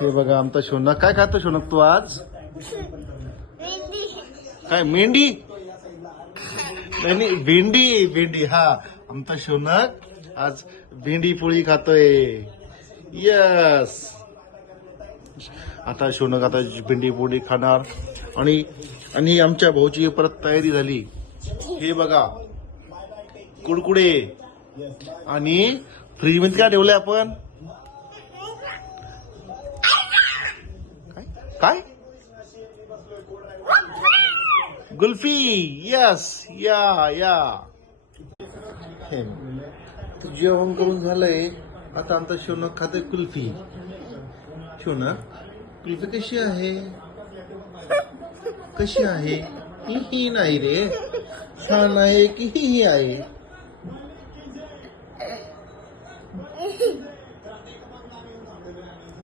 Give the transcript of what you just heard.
हे बघा आमचा शौनक काय खातो. शौनक तू आज काय मेंढी नाही भेंडी. भेंडी हा आमचा शौनक आज भेंडी पोळी खातोय. यस आता शौनक आता भेंडी पोळी खाणार. आणि आमच्या भाऊची परत तयारी झाली. हे बघा कुडकुडे आणि फ्रीज मध्ये काय ठेवलंय आपण. काय कुल्फी. यस या जेवण करून झालंय. आता आमचा शौनक खाते कुल्फी. शौनक कुल्फी कशी आहे. कशी आहे. ही नाही रे छान आहे की ही आहे.